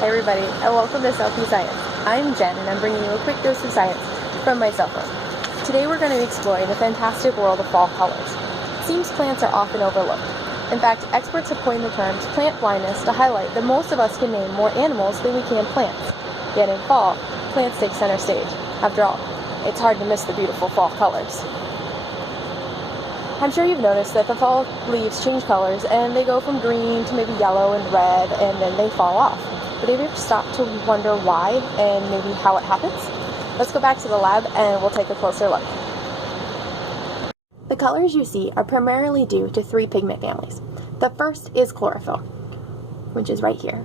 Hi everybody, and welcome to Cell-fie Science. I'm Jen, and I'm bringing you a quick dose of science from my cell phone. Today we're going to explore the fantastic world of fall colors. It seems plants are often overlooked. In fact, experts have coined the terms plant blindness to highlight that most of us can name more animals than we can plants. Yet in fall, plants take center stage. After all, it's hard to miss the beautiful fall colors. I'm sure you've noticed that the fall leaves change colors and they go from green to maybe yellow and red, and then they fall off. But have you ever stopped to wonder why and maybe how it happens? Let's go back to the lab and we'll take a closer look. The colors you see are primarily due to three pigment families. The first is chlorophyll, which is right here.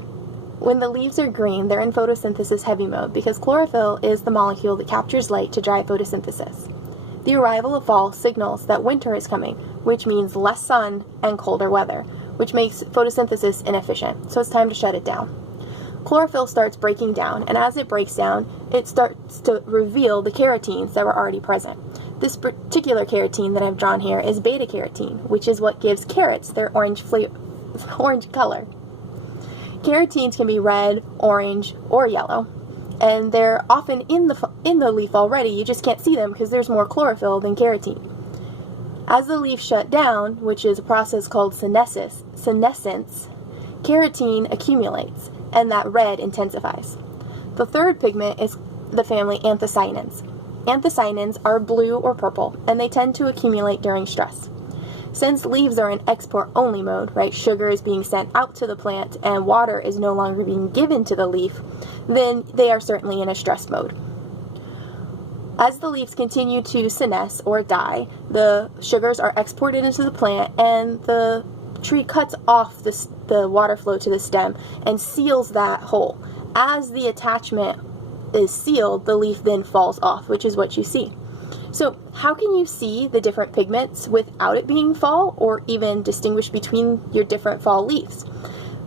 When the leaves are green, they're in photosynthesis heavy mode because chlorophyll is the molecule that captures light to drive photosynthesis. The arrival of fall signals that winter is coming, which means less sun and colder weather, which makes photosynthesis inefficient, so it's time to shut it down. Chlorophyll starts breaking down, and as it breaks down, it starts to reveal the carotenes that were already present. This particular carotene that I've drawn here is beta-carotene, which is what gives carrots their orange color. Carotenes can be red, orange, or yellow, and they're often in the leaf already. You just can't see them because there's more chlorophyll than carotene. As the leaf shut down, which is a process called senescence, carotene accumulates, and that red intensifies. The third pigment is the family Anthocyanins. Anthocyanins are blue or purple, and they tend to accumulate during stress. Since leaves are in export-only mode, right, sugar is being sent out to the plant and water is no longer being given to the leaf, then they are certainly in a stress mode. As the leaves continue to senesce or die, the sugars are exported into the plant and the tree cuts off the water flow to the stem and seals that hole. As the attachment is sealed, the leaf then falls off, which is what you see. So how can you see the different pigments without it being fall, or even distinguish between your different fall leaves?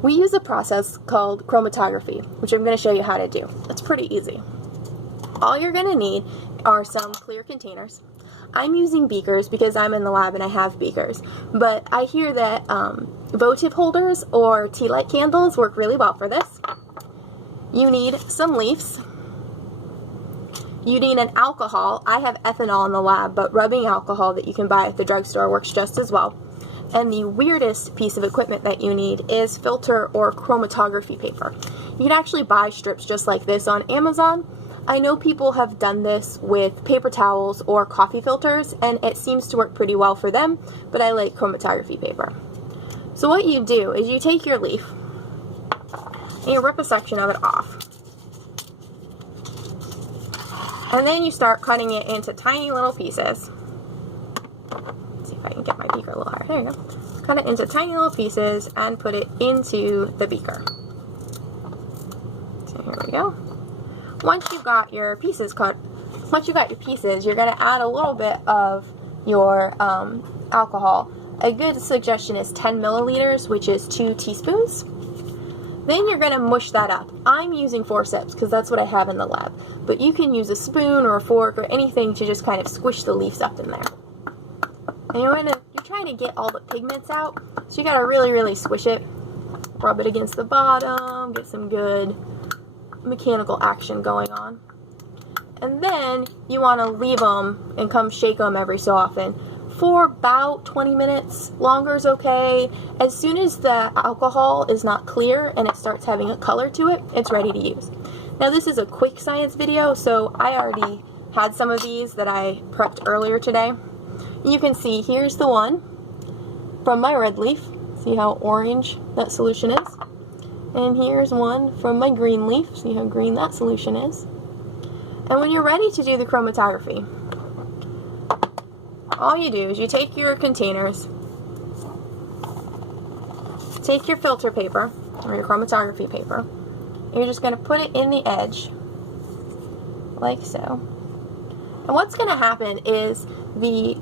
We use a process called chromatography, which I'm going to show you how to do. It's pretty easy. All you're going to need are some clear containers. I'm using beakers because I'm in the lab and I have beakers, but I hear that votive holders or tea light candles work really well for this. You need some leaves. You need an alcohol. I have ethanol in the lab, but rubbing alcohol that you can buy at the drugstore works just as well. And the weirdest piece of equipment that you need is filter or chromatography paper. You can actually buy strips just like this on Amazon. I know people have done this with paper towels or coffee filters, and it seems to work pretty well for them, but I like chromatography paper. So what you do is you take your leaf and you rip a section of it off. And then you start cutting it into tiny little pieces. Let's see if I can get my beaker a little higher. There you go. Cut it into tiny little pieces and put it into the beaker. So here we go. Once you've got your pieces cut, you're going to add a little bit of your alcohol. A good suggestion is 10 milliliters, which is 2 teaspoons. Then you're going to mush that up. I'm using forceps because that's what I have in the lab. But you can use a spoon or a fork or anything to just kind of squish the leaves up in there. And you're trying to get all the pigments out, so you got to really, really squish it. Rub it against the bottom, get some good mechanical action going on. And then you want to leave them and come shake them every so often for about 20 minutes. Longer is okay. As soon as the alcohol is not clear and it starts having a color to it, it's ready to use. Now this is a quick science video, so I already had some of these that I prepped earlier today. You can see here's the one from my red leaf. See how orange that solution is? And here's one from my green leaf. See how green that solution is? And when you're ready to do the chromatography, all you do is you take your containers, take your filter paper, or your chromatography paper, and you're just going to put it in the edge, like so. And what's going to happen is the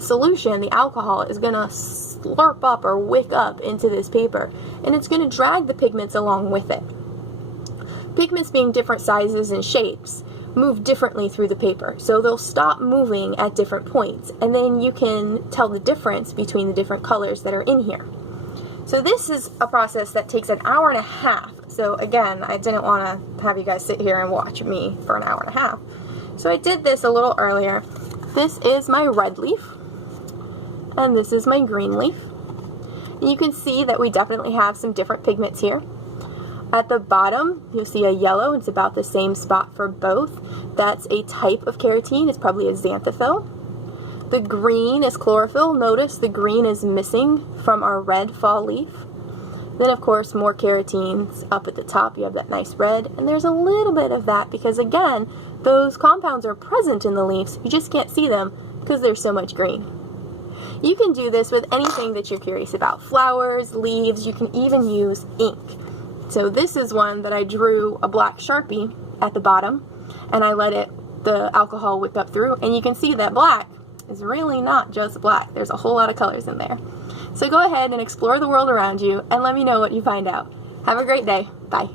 solution, the alcohol, is going to slurp up or wick up into this paper, and it's going to drag the pigments along with it. Pigments being different sizes and shapes move differently through the paper, so they'll stop moving at different points, and then you can tell the difference between the different colors that are in here. So this is a process that takes an hour and a half so again, I didn't want to have you guys sit here and watch me for an hour and a half. So I did this a little earlier. This is my red leaf, and this is my green leaf. And you can see that we definitely have some different pigments here. At the bottom, you'll see a yellow. It's about the same spot for both. That's a type of carotene. It's probably a xanthophyll. The green is chlorophyll. Notice the green is missing from our red fall leaf. Then, of course, more carotenes up at the top. You have that nice red, and there's a little bit of that because, again, those compounds are present in the leaves. You just can't see them because there's so much green. You can do this with anything that you're curious about. Flowers, leaves, you can even use ink. So this is one that I drew a black Sharpie at the bottom, and I let the alcohol whip up through, and you can see that black is really not just black. There's a whole lot of colors in there. So go ahead and explore the world around you and let me know what you find out. Have a great day. Bye.